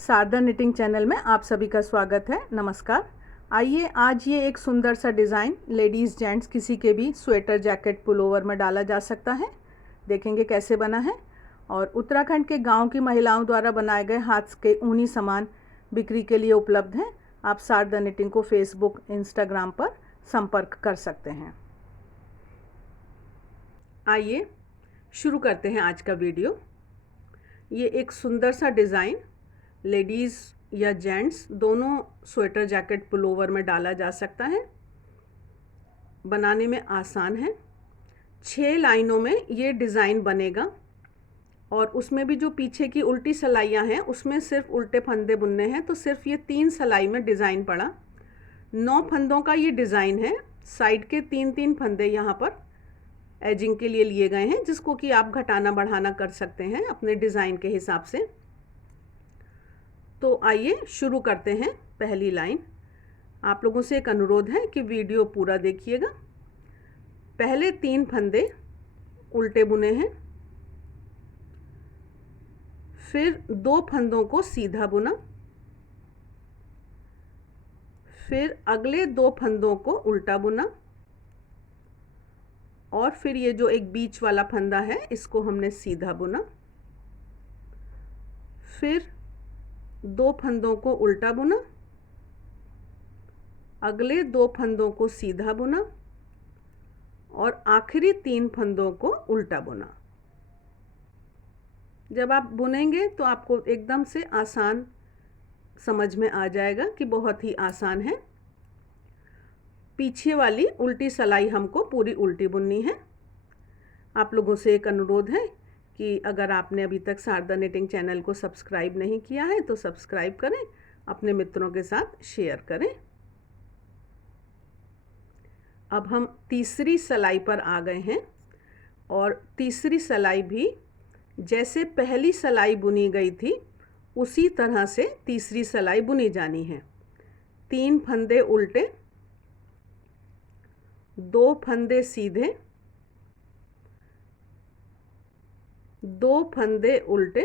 Sharda knitting channel में आप सभी का स्वागत है। नमस्कार। आइए आज ये एक सुंदर सा डिज़ाइन लेडीज़ जेंट्स किसी के भी स्वेटर जैकेट पुलोवर में डाला जा सकता है। देखेंगे कैसे बना है। और उत्तराखंड के गांव की महिलाओं द्वारा बनाए गए हाथ के ऊनी सामान बिक्री के लिए उपलब्ध हैं। आप शारदा निटिंग को फेसबुक इंस्टाग्राम पर संपर्क कर सकते हैं। आइए शुरू करते हैं आज का वीडियो। ये एक सुंदर सा डिज़ाइन लेडीज़ या जेंट्स दोनों स्वेटर जैकेट पुलोवर में डाला जा सकता है। बनाने में आसान है। 6 लाइनों में ये डिज़ाइन बनेगा और उसमें भी जो पीछे की उल्टी सिलाइयाँ हैं उसमें सिर्फ उल्टे फंदे बुनने हैं, तो सिर्फ ये 3 सिलाई में डिज़ाइन पड़ा। 9 फंदों का ये डिज़ाइन है। साइड के 3-3 फंदे यहाँ पर एजिंग के लिए लिए गए हैं, जिसको कि आप घटाना बढ़ाना कर सकते हैं अपने डिज़ाइन के हिसाब से। तो आइए शुरू करते हैं। पहली लाइन। आप लोगों से एक अनुरोध है कि वीडियो पूरा देखिएगा। पहले 3 फंदे उल्टे बुने हैं, फिर 2 फंदों को सीधा बुना, फिर अगले 2 फंदों को उल्टा बुना और फिर ये जो एक बीच वाला फंदा है इसको हमने सीधा बुना, फिर 2 फंदों को उल्टा बुना, अगले 2 फंदों को सीधा बुना और आखिरी 3 फंदों को उल्टा बुना। जब आप बुनेंगे तो आपको एकदम से आसान समझ में आ जाएगा कि बहुत ही आसान है। पीछे वाली उल्टी सिलाई हमको पूरी उल्टी बुननी है। आप लोगों से एक अनुरोध है कि अगर आपने अभी तक शारदा निटिंग चैनल को सब्सक्राइब नहीं किया है तो सब्सक्राइब करें, अपने मित्रों के साथ शेयर करें। अब हम तीसरी सिलाई पर आ गए हैं और तीसरी सिलाई भी जैसे पहली सिलाई बुनी गई थी उसी तरह से तीसरी सिलाई बुनी जानी है। 3 फंदे उल्टे, 2 फंदे सीधे, 2 फंदे उल्टे,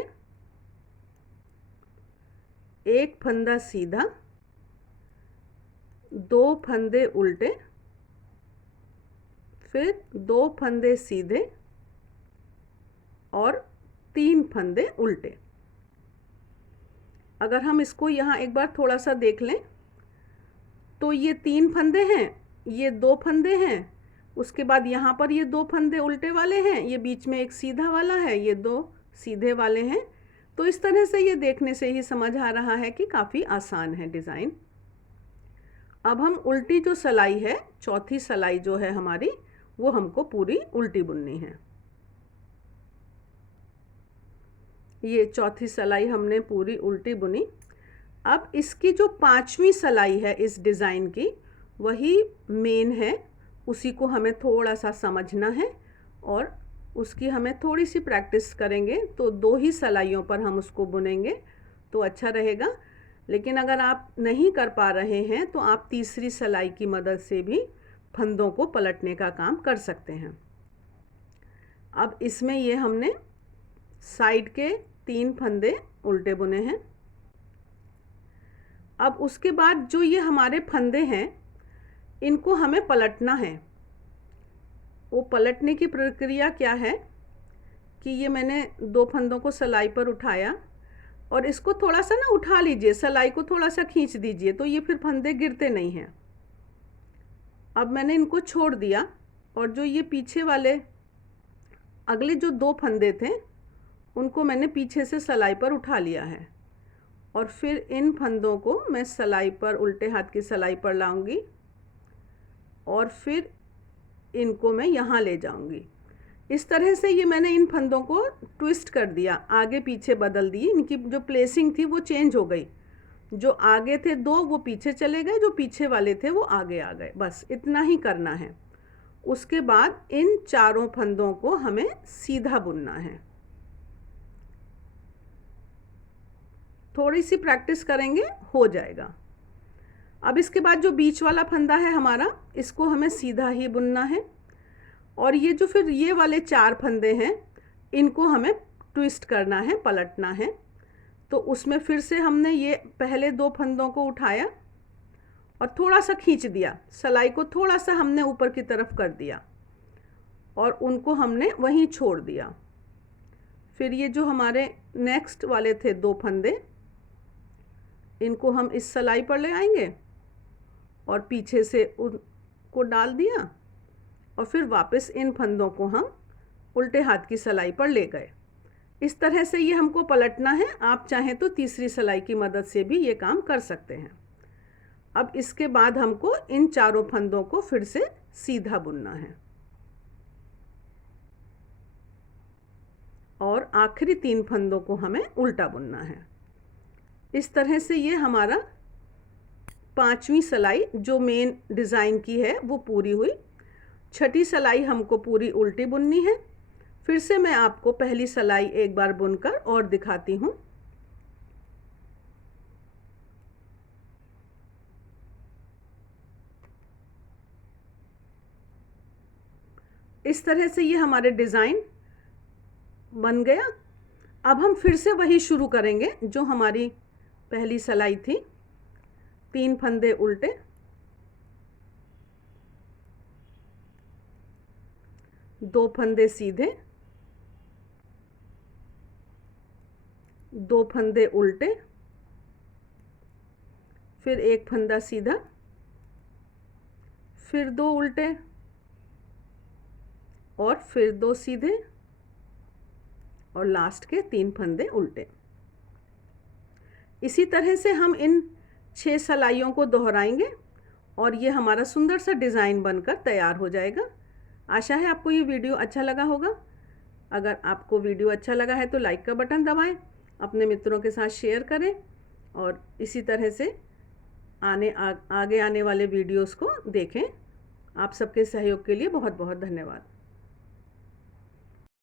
1 फंदा सीधा, 2 फंदे उल्टे, फिर 2 फंदे सीधे और 3 फंदे उल्टे। अगर हम इसको यहाँ एक बार थोड़ा सा देख लें तो ये 3 फंदे हैं, ये 2 फंदे हैं, उसके बाद यहाँ पर ये 2 फंदे उल्टे वाले हैं, ये बीच में एक सीधा वाला है, ये 2 सीधे वाले हैं। तो इस तरह से ये देखने से ही समझ आ रहा है कि काफ़ी आसान है डिज़ाइन। अब हम उल्टी जो सिलाई है, चौथी सिलाई जो है हमारी, वो हमको पूरी उल्टी बुननी है। ये चौथी सिलाई हमने पूरी उल्टी बुनी। अब इसकी जो 5वीं सिलाई है इस डिज़ाइन की, वही मेन है, उसी को हमें थोड़ा सा समझना है और उसकी हमें थोड़ी सी प्रैक्टिस करेंगे तो 2 ही सिलाइयों पर हम उसको बुनेंगे तो अच्छा रहेगा। लेकिन अगर आप नहीं कर पा रहे हैं तो आप तीसरी सिलाई की मदद से भी फंदों को पलटने का काम कर सकते हैं। अब इसमें ये हमने साइड के 3 फंदे उल्टे बुने हैं। अब उसके बाद जो ये हमारे फंदे हैं इनको हमें पलटना है। वो पलटने की प्रक्रिया क्या है कि ये मैंने 2 फंदों को सिलाई पर उठाया और इसको थोड़ा सा ना उठा लीजिए, सिलाई को थोड़ा सा खींच दीजिए तो ये फिर फंदे गिरते नहीं हैं। अब मैंने इनको छोड़ दिया और जो ये पीछे वाले अगले जो 2 फंदे थे उनको मैंने पीछे से सिलाई पर उठा लिया है और फिर इन फंदों को मैं सिलाई पर, उल्टे हाथ की सिलाई पर लाऊंगी और फिर इनको मैं यहाँ ले जाऊंगी। इस तरह से ये मैंने इन फंदों को ट्विस्ट कर दिया, आगे पीछे बदल दिए। इनकी जो प्लेसिंग थी वो चेंज हो गई। जो आगे थे 2 वो पीछे चले गए, जो पीछे वाले थे वो आगे आ गए। बस इतना ही करना है। उसके बाद इन चारों फंदों को हमें सीधा बुनना है। थोड़ी सी प्रैक्टिस करेंगे हो जाएगा। अब इसके बाद जो बीच वाला फंदा है हमारा, इसको हमें सीधा ही बुनना है और ये जो फिर ये वाले 4 फंदे हैं इनको हमें ट्विस्ट करना है, पलटना है। तो उसमें फिर से हमने ये पहले 2 फंदों को उठाया और थोड़ा सा खींच दिया, सिलाई को थोड़ा सा हमने ऊपर की तरफ कर दिया और उनको हमने वहीं छोड़ दिया। फिर ये जो हमारे नेक्स्ट वाले थे 2 फंदे, इनको हम इस सिलाई पर ले आएंगे और पीछे से उनको डाल दिया और फिर वापस इन फंदों को हम उल्टे हाथ की सिलाई पर ले गए। इस तरह से ये हमको पलटना है। आप चाहें तो तीसरी सिलाई की मदद से भी ये काम कर सकते हैं। अब इसके बाद हमको इन चारों फंदों को फिर से सीधा बुनना है और आखिरी 3 फंदों को हमें उल्टा बुनना है। इस तरह से ये हमारा 5वीं सिलाई जो मेन डिज़ाइन की है वो पूरी हुई। छठी सिलाई हमको पूरी उल्टी बुननी है। फिर से मैं आपको पहली सिलाई एक बार बुनकर और दिखाती हूँ। इस तरह से ये हमारे डिज़ाइन बन गया। अब हम फिर से वही शुरू करेंगे जो हमारी पहली सिलाई थी। 3 फंदे उल्टे, 2 फंदे सीधे, 2 फंदे उल्टे, फिर 1 फंदा सीधा, फिर 2 उल्टे और फिर 2 सीधे और लास्ट के 3 फंदे उल्टे। इसी तरह से हम इन 6 सिलाइयों को दोहराएंगे और ये हमारा सुंदर सा डिज़ाइन बनकर तैयार हो जाएगा। आशा है आपको ये वीडियो अच्छा लगा होगा। अगर आपको वीडियो अच्छा लगा है तो लाइक का बटन दबाएं, अपने मित्रों के साथ शेयर करें और इसी तरह से आगे आने वाले वीडियोस को देखें। आप सबके सहयोग के लिए बहुत बहुत धन्यवाद।